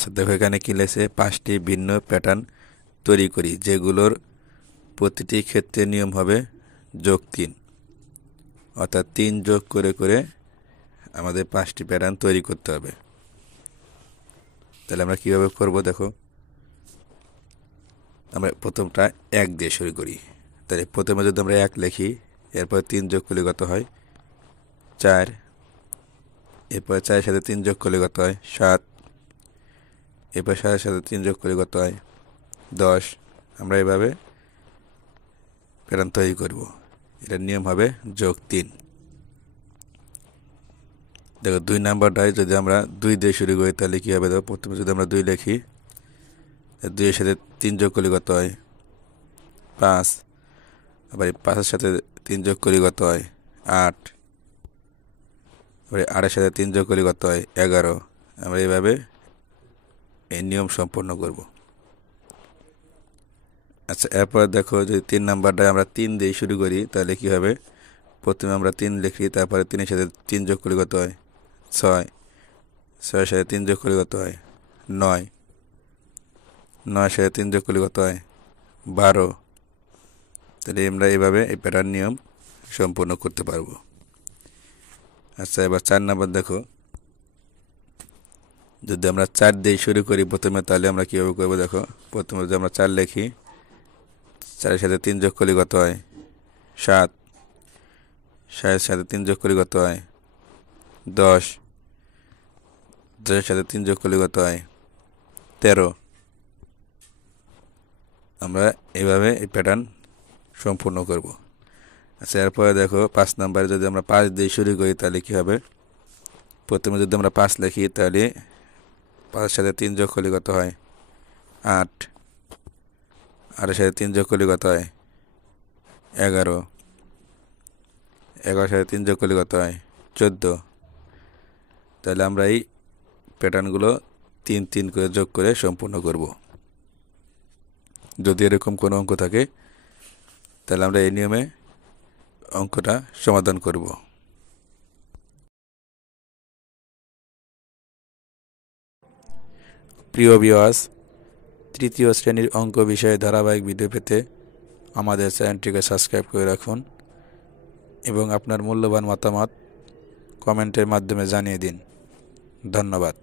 আচ্ছা দেখো এখানে কি লেগেছে, 5টি ভিন্ন প্যাটার্ন তৈরি করি যেগুলোর প্রতিটি ক্ষেত্রে নিয়ম হবে +3, অর্থাৎ 3 যোগ করে করে আমাদের 5টি প্যাটার্ন তৈরি করতে হবে। তাহলে আমরা কিভাবে করব দেখো, আমরা প্রথমটা 1 দিয়ে শুরু করি। তাহলে প্রথমে যদি আমরা 1 লিখি, এরপর 3 যোগ করলে কত হয় 4, এরপর 4 সাথে 3 যোগ করলে কত হয় 7, এরপর 7 সাথে 3 যোগ করলে কত হয় 10। আমরা এভাবে প্যাটার্ন তৈরি করব। এটার নিয়ম হবে +3। দেখো 2 নাম্বারটায় যদি আমরা 2 দিয়ে শুরু করি তাহলে কি হবে, দেখো প্রথমে যদি আমরা 2 লিখি, 2 এর সাথে 3 যোগ করলে কত হয় 5, আবার 5 এর সাথে 3 যোগ করলে কত হয় 8, আবার 8 এর সাথে 3 যোগ করলে কত হয় 11। আমরা এইভাবে এই নিয়ম সম্পন্ন করব। আচ্ছা এরপর দেখো যদি 3 নাম্বারটায় আমরা 3 দিয়ে শুরু করি তাহলে কি হবে, প্রথমে আমরা 3 লিখি, তারপরে 3 এর সাথে 3 যোগ করলে কত হয় 6, 6 এর সাথে 3 যোগ করলে কত হয় 9, 9 এর সাথে 3 যোগ করলে কত হয় 12। তাহলে আমরা এইভাবে এই প্যাটার্ন নিয়ম সম্পূর্ণ করতে পারবো। আচ্ছা এবার 4 নাম্বার দেখো, যদি আমরা 4 দিয়ে শুরু করি প্রথমে তাহলে আমরা কীভাবে করবো দেখো, প্রথমে যদি আমরা 4 লিখি, 4 এর সাথে 3 যোগ করলে কত হয় 7, 7 এর সাথে 3 যোগ করলে কত হয় 10, 10 এর সাথে 3 যোগ করলে কত হয় 13। আমরা এইভাবে এই প্যাটার্ন সম্পূর্ণ করব। আচ্ছা এরপরে দেখো 5 নাম্বারে যদি আমরা 5 দিয়ে শুরু করি তাহলে কী হবে, প্রথমে যদি আমরা 5 লিখি তাহলে 5 এর সাথে 3 যোগ করলে কত হয় 8, 8 এর সাথে 3 যোগ করলে কত হয় 11, 11 এর সাথে 3 যোগ করলে কত হয় 14। তাহলে আমরা এই প্যাটার্নগুলো 3 3 করে যোগ করে সম্পূর্ণ করব। যদি এরকম কোনো অঙ্ক থাকে তাহলে আমরা এই নিয়মে অঙ্কটা সমাধান করব। প্রিয় ভিউয়ার্স, তৃতীয় শ্রেণীর অঙ্ক বিষয়ে ধারাবাহিক ভিডিও পেতে আমাদের চ্যানেলটিকে সাবস্ক্রাইব করে রাখুন এবং আপনার মূল্যবান মতামত কমেন্টের মাধ্যমে জানিয়ে দিন। ধন্যবাদ।